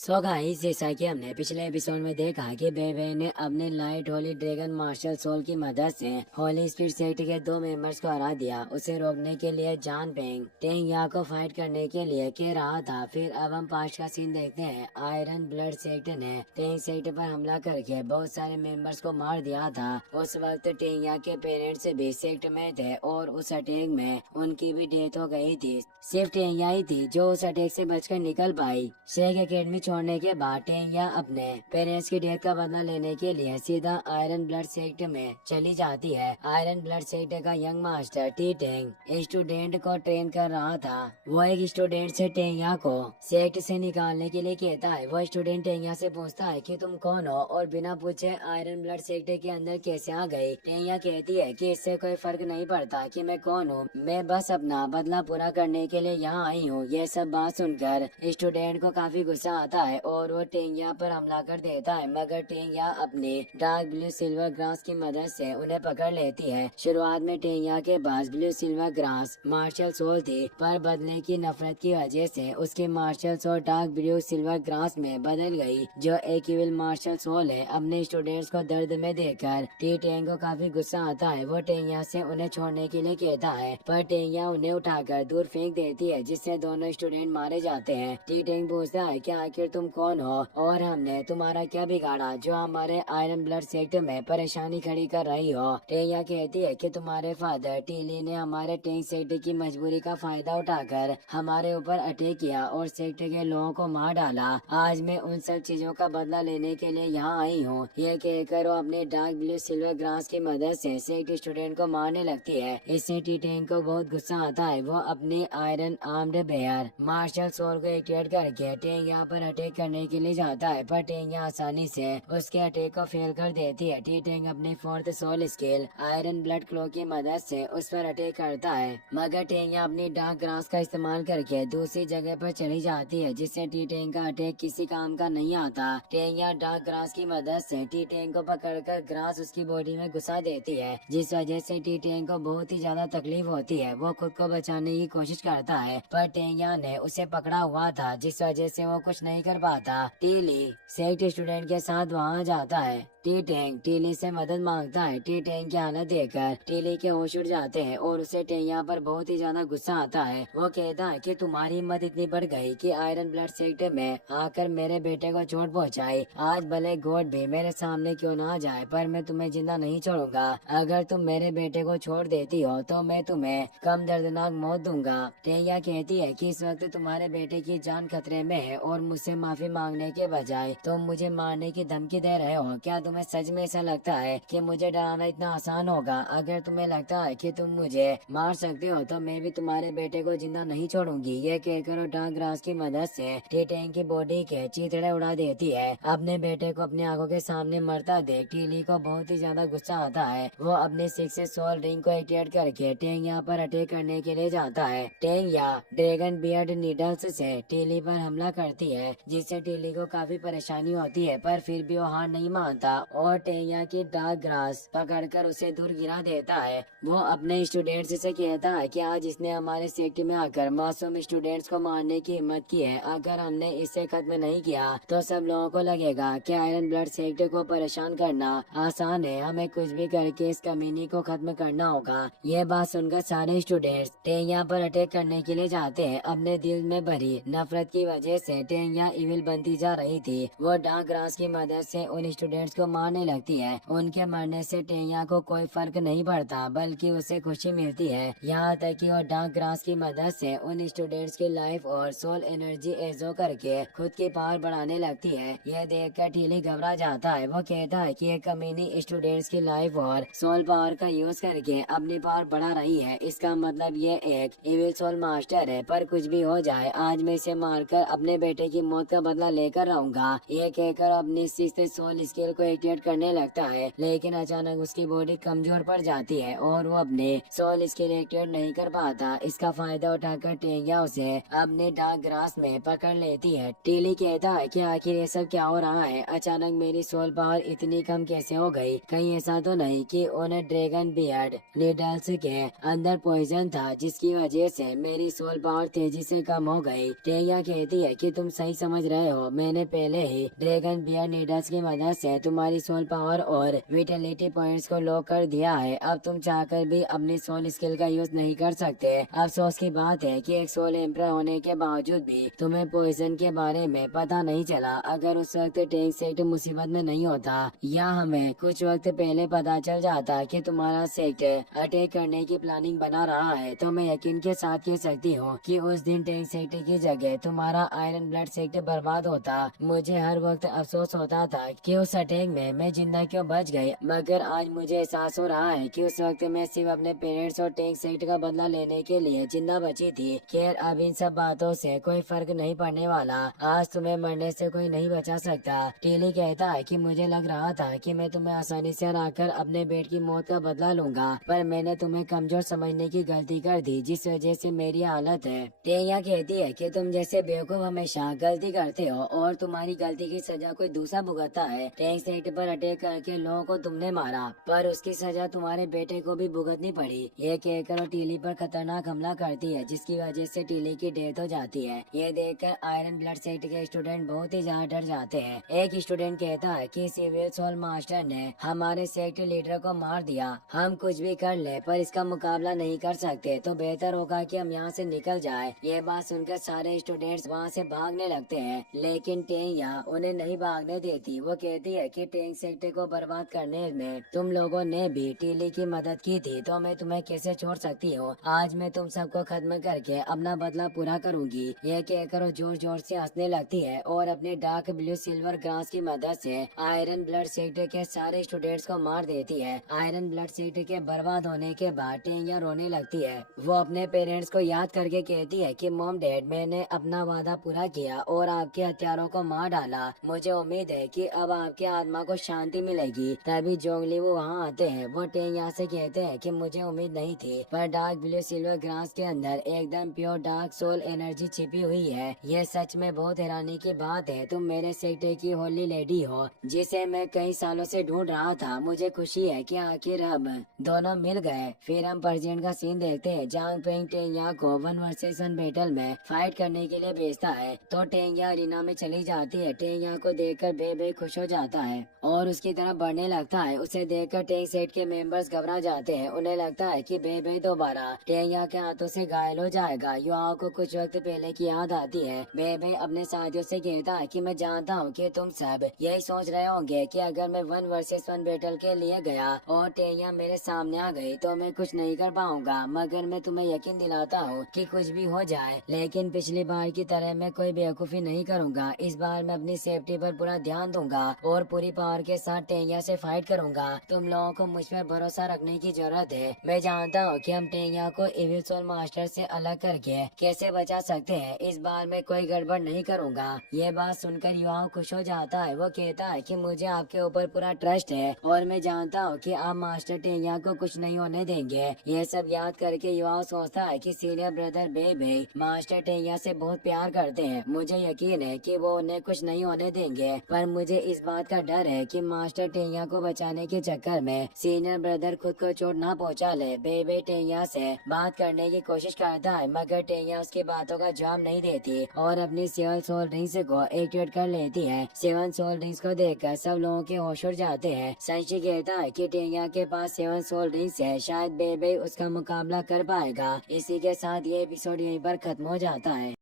So guys, जैसा कि हमने पिछले एपिसोड में देखा कि बेबे ने अपने light holy dragon martial soul की मदद से होली स्पिरिट सेक्ट के 2 मेंबर्स को हरा दिया। उसे रोकने के लिए जान पेंग टेंग या को फाइट करने के लिए कह रहा था। फिर अब हम पास्ट का सीन देखते हैं। आयरन ब्लड सेक्ट ने टेंग सेक्ट पर हमला करके बहुत सारे मेंबर्स को मार दिया था। उस वक्त टेंग के पेरेंट्स भी सेक्ट में थे और उस अटैक में उनकी भी डेथ हो गई थी। सिर्फ टेंग ही थी जो उस अटैक से बचकर निकल पाई। शेख एकेडमी छोड़ने के बाद टेंगिया अपने पेरेंट्स की डेथ का बदला लेने के लिए सीधा आयरन ब्लड सेक्ट में चली जाती है। आयरन ब्लड सेक्ट का young master T tang student को ट्रेन कर रहा था। वो एक स्टूडेंट से टेंगिया को सेक्ट से निकालने के लिए कहता है। वो स्टूडेंट टेंगिया से पूछता है कि तुम कौन हो और बिना पूछे आयरन ब्लड सेक्ट के अंदर कैसे आ गई। टेंगिया कहती है कि इससे कोई फर्क नहीं पड़ता कि मैं कौन हूँ, मैं बस अपना बदला पूरा करने के लिए यहाँ आई हूँ। ये सब बात सुनकर स्टूडेंट को काफी गुस्सा आता है और वो टेंगिया पर हमला कर देता है, मगर टेंगिया अपनी डार्क ब्लू सिल्वर ग्रास की मदद से उन्हें पकड़ लेती है। शुरुआत में टेंगिया के पास blue silver grass martial soul थी, पर बदले की नफरत की वजह से उसकी martial soul dark blue silver grass में बदल गई, जो एक इविल मार्शल सोल है। अपने स्टूडेंट्स को दर्द में देखकर टी टेंग को काफी गुस्सा आता है। वो टेंगिया से उन्हें छोड़ने के लिए कहता है, पर टेंगिया उन्हें उठाकर दूर फेंक देती है, जिससे दोनों स्टूडेंट मारे जाते हैं। टी टेंग पूछता है कि आखिर तुम कौन हो और हमने तुम्हारा क्या बिगाड़ा जो हमारे आयरन ब्लड सेक्ट में परेशानी खड़ी कर रही हो। टेंगिया कहती है कि तुम्हारे फादर टीली ने हमारे टेंग सेक्ट की मजबूरी का फायदा उठाकर हमारे ऊपर अटैक किया और सेक्ट के लोगों को मार डाला। आज मैं उन सब चीजों का बदला लेने के लिए यहाँ आई हूँ। ये कहकर वो अपने डार्क ब्लू सिल्वर ग्रास की मदद से सेक्ट स्टूडेंट को मारने लगती है। इससे टी टेंग को बहुत गुस्सा आता है। वो अपने iron armed bear martial soul को एक्टिवेट करके टेंगिया पर अटैक करने के लिए जाता है, पर टेंगिया आसानी से उसके अटैक को फेल कर देती है। टी टेंग अपने fourth soul skill iron blood claw की मदद से उस पर अटैक करता है, मगर टेंगिया अपनी डार्क ग्रास का इस्तेमाल करके दूसरी जगह पर चली जाती है, जिससे टी टेंग का अटैक किसी काम का नहीं आता। टेंगिया डार्क ग्रास की मदद से टी टेंग को पकड़कर ग्रास उसकी बॉडी में घुसा देती है, जिस वजह से टी टेंग को बहुत ही ज्यादा तकलीफ होती है। वो खुद को बचाने की कोशिश करता है, पर टेंगिया ने उसे पकड़ा हुआ था, जिस वजह से वो कुछ नहीं कर पाता। टीली सेक्ट स्टूडेंट के साथ वहाँ जाता है। टी टेंग टीली से मदद मांगता है। टी टेंग की हालत देखकर टीली के होश उड़ जाते हैं और उसे टेंगिया पर बहुत ही ज्यादा गुस्सा आता है। वो कहता है कि तुम्हारी हिम्मत इतनी बढ़ गई कि आयरन ब्लड सेक्ट में आकर मेरे बेटे को चोट पहुंचाई। आज भले गॉड भी मेरे सामने क्यों ना आ जाए, पर मैं तुम्हें जिंदा नहीं छोड़ूंगा। अगर तुम मेरे बेटे को छोड़ देती हो तो मैं तुम्हें कम दर्दनाक मौत दूंगा। टेंगिया कहती है कि इस वक्त तुम्हारे बेटे की जान खतरे में है और मुझसे माफी मांगने के बजाय तुम मुझे मारने की धमकी दे रहे हो। क्या तुम्हें सच में ऐसा लगता है कि मुझे डराना इतना आसान होगा? अगर तुम्हें लगता है कि तुम मुझे मार सकते हो तो मैं भी तुम्हारे बेटे को जिंदा नहीं छोड़ूंगी। ये कहकर वो डार्क ग्रास की मदद से टी टेंग की बॉडी के चीथड़े उड़ा देती है। अपने बेटे को अपनी आंखों के सामने मरता देख टीली को बहुत ही ज्यादा गुस्सा आता है। वो अपने सिक्स सोल रिंग को एक्टिवेट करके टेंगिया पर अटैक करने के लिए जाता है। टेंगिया ड्रैगन बियर्ड नीडल्स से टीली पर हमला करती है, जिससे टीली को काफी परेशानी होती है, पर फिर भी वो हार नहीं मानता और टेंगिया की डार्क ग्रास पकड़कर उसे दूर गिरा देता है। वो अपने स्टूडेंट्स से कहता है कि आज इसने हमारे सेक्ट में आकर मासूम स्टूडेंट्स को मारने की हिम्मत की है। अगर हमने इसे खत्म नहीं किया तो सब लोगों को लगेगा कि आयरन ब्लड सेक्ट को परेशान करना आसान है। हमें कुछ भी करके इस कमीनी को खत्म करना होगा। ये बात सुनकर सारे स्टूडेंट्स टेंगिया पर अटैक करने के लिए जाते हैं। अपने दिल में भरी नफरत की वजह से टेंगिया इविल बनती जा रही थी। वो डार्क ग्रास की मदद से उन स्टूडेंट्स को मारने लगती है। उनके मरने से टेंगिया को कोई फर्क नहीं पड़ता, बल्कि उसे खुशी मिलती है। यहाँ तक कि वो डार्क ग्रास की मदद से उन स्टूडेंट्स की लाइफ और सोल एनर्जी एजो करके खुद की पावर बढ़ाने लगती है। यह देखकर टीली घबरा जाता है। वो कहता है कि एक कमीनी स्टूडेंट्स की लाइफ और सोल पावर का यूज करके अपनी पावर बढ़ा रही है। इसका मतलब ये एक इविल सोल मास्टर है। पर कुछ भी हो जाए, आज मैं इसे मारकर अपने बेटे की मौत का बदला लेकर रहूंगा। ये कहकर अपनी सिक्स्थ सोल स्किल को एक्टिवेट करने लगता है, लेकिन अचानक उसकी बॉडी कमजोर पड़ जाती है और वो अपने सोल स्किल एक्टिवेट नहीं कर पाता। इसका फायदा उठाकर टेंगिया उसे अपने डार्क ग्रास में पकड़ लेती है। टीली कहता है कि आखिर ये सब क्या हो रहा है, अचानक मेरी सोल पावर इतनी कम कैसे हो गई? कहीं ऐसा तो नहीं कि उन्हें ड्रैगन बियर्ड नीडल्स के अंदर पॉइजन था जिसकी वजह से मेरी सोल पावर तेजी से कम हो गई? टेंगिया कहती है कि तुम सही समझ रहे हो, मैंने पहले ही ड्रैगन बियर्ड नीडल्स की मदद से तुम्हारी सोल पावर और विटेलिटी पॉइंट्स को लॉक कर दिया है। अब तुम चाहकर भी अपनी सोल स्किल का यूज नहीं कर सकते। अफसोस की बात है कि एक सोल एम्पर होने के बावजूद भी तुम्हें पॉइजन के बारे में पता नहीं चला। अगर उस वक्त टैंक सेक्टर मुसीबत में नहीं होता या हमें कुछ वक्त पहले पता चल जाता कि तुम्हारा सेक्टर अटैक करने की प्लानिंग बना रहा है, तो मैं यकीन के साथ कह सकती हूँ कि उस दिन टैंक सेक्टर की जगह तुम्हारा आयरन ब्लड सेक्टर बर्बाद होता। मुझे हर वक्त अफसोस होता था कि उस अटैक में मैं जिंदा क्यों बच गई, मगर आज मुझे एहसास हो रहा है कि उस वक्त मैं सिर्फ अपने पेरेंट्स और टैंक सेक्टर का बदला लेने के लिए जिंदा बची थी। खैर, अब इन सब बातों से कोई फर्क नहीं पड़ने वाला। आज तुम्हें मरने से कोई नहीं बचा सकता। टीली कहता है कि मुझे लग रहा था कि मैं तुम्हें आसानी से हराकर अपने बेट की मौत का बदला लूंगा, पर मैंने तुम्हें कमजोर समझने की गलती कर दी, जिस वजह से मेरी हालत है। टेंगिया कहती है कि तुम जैसे बेवकूफ हमेशा गलती करते हो और तुम्हारी गलती की सजा कोई दूसरा भुगतता है। टैंक सेक्टर पर अटैक करके लोगों को तुमने मारा, पर उसकी सजा तुम्हारे बेटे को भी भुगतनी पड़ी। ये कहकर वो टीली पर खतरनाक हमला करती है, जिसकी वजह से टीली की डेथ हो जाती है। ये देखकर आयरन ब्लड सेक्टर के स्टूडेंट बहुत ही ज्यादा डर जाते हैं। एक स्टूडेंट कहता है कि सिविल सोल मास्टर ने हमारे सेक्टर लीडर को मार दिया। हम कुछ भी कर ले पर इसका मुकाबला नहीं कर सकते, तो बेहतर होगा कि हम यहाँ से निकल जाए। ये बात सुनकर सारे स्टूडेंट्स वहाँ से भागने लगते हैं, लेकिन टेंगिया उन्हें नहीं भागने देती। वो कहती है कि टैंक सेक्टर को बर्बाद करने में तुम लोगों ने भी टीली की मदद की थी, तो मैं तुम्हें कैसे छोड़ सकती हूँ? आज मैं तुम सबको खत्म करके अपना बदला पूरा करूंगी। यह कहकर वो जोर जोर से हंसने लगती है और अपने डार्क ब्लू सिल्वर ग्रास की मदद से आयरन ब्लड सेक्टर के सारे स्टूडेंट्स को मार देती है। आयरन ब्लड सेक्टर के बर्बाद होने के बाद टेंगिया रोने लगती है। वो अपने पेरेंट्स को याद करके कहती है कि मॉम डैड, मैंने अपना वादा पूरा किया और आपके हत्यारों को मार डाला। मुझे उम्मीद है कि अब आपके आत्मा को शांति मिलेगी। तभी जोंगली वो वहाँ आते हैं। वो टेंगिया से कहते हैं कि मुझे उम्मीद नहीं थी, पर डार्क ब्लू सिल्वर ग्रास के अंदर एकदम प्योर डार्क सोल एनर्जी छिपी हुई है। ये सच में बहुत हैरानी की बात है। तुम मेरे सेक्टर की होली लेडी हो, जिसे मैं कई सालों से ढूंढ रहा था। मुझे खुशी है कि आखिर अब दोनों मिल गए। फिर हम प्रेजेंट का सीन देखते हैं। जांग पेंग टेंगिया को 1 वर्सेस 1 बैटल में फाइट करने के लिए भेजता है, तो टेंगिया अरीना में चली जाती है। टेंगिया को देखकर बेबे खुश हो जाता है और उसकी तरफ बढ़ने लगता है। उसे देखकर टैंक सेट के मेंबर्स घबरा जाते हैं। उन्हें लगता है कि बेबे दोबारा टेंगिया के हाथों से घायल हो जाएगा। युवाओं को कुछ वक्त पहले की याद आती है। बेबे अपने साथियों से कहता है कि मैं जानता हूँ कि तुम सब यही सोच रहे होंगे कि अगर मैं 1 वर्सेस 1 बैटल के लिए गया और टेंगिया मेरे सामने आ गई तो मैं कुछ नहीं कर पाऊंगा, मगर मैं तुम्हें यकीन दिलाता हूँ कि कुछ भी हो जाए, लेकिन पिछली बार की तरह मैं कोई बेवकूफी नहीं करूँगा। इस बार मैं अपनी सेफ्टी पर पूरा ध्यान दूंगा और पूरी पावर के साथ टेंगिया से फाइट करूंगा। तुम लोगों को मुझ पर भरोसा रखने की जरूरत है। मैं जानता हूँ कि हम टेंगिया को इविल सोल मास्टर से अलग करके कैसे बचा सकते हैं। इस बार मैं कोई गड़बड़ नहीं करूँगा। ये बात सुनकर युवाओं खुश हो जाता है। वो कहता है कि मुझे आपके ऊपर पूरा ट्रस्ट है और मैं जानता हूँ कि आप मास्टर टेंगिया को कुछ नहीं होने देंगे। ये सब याद करके युवाओं सोचता है कि सीनियर ब्रदर बेबे मास्टर टेंगिया से बहुत प्यार करते हैं। मुझे यकीन है कि वो उन्हें कुछ नहीं होने देंगे, पर मुझे इस बात का डर है कि मास्टर टेंगिया को बचाने के चक्कर में सीनियर ब्रदर खुद को चोट ना पहुंचा ले। बेबे टेंगिया से बात करने की कोशिश करता है, मगर टेंगिया उसकी बातों का जवाब नहीं देती और अपनी 7 सोल रिंग्स को एक्टिवेट कर लेती है। 7 सोल रिंग्स को देखकर सब लोगों के होश उड़ जाते हैं। संशी कहता है कि टेंगिया के पास 7 सोल रिंग्स है, शायद बेबे उसका मुकाबला कर पाएगा। इसी के साथ ये एपिसोड यहीं पर खत्म हो जाता है।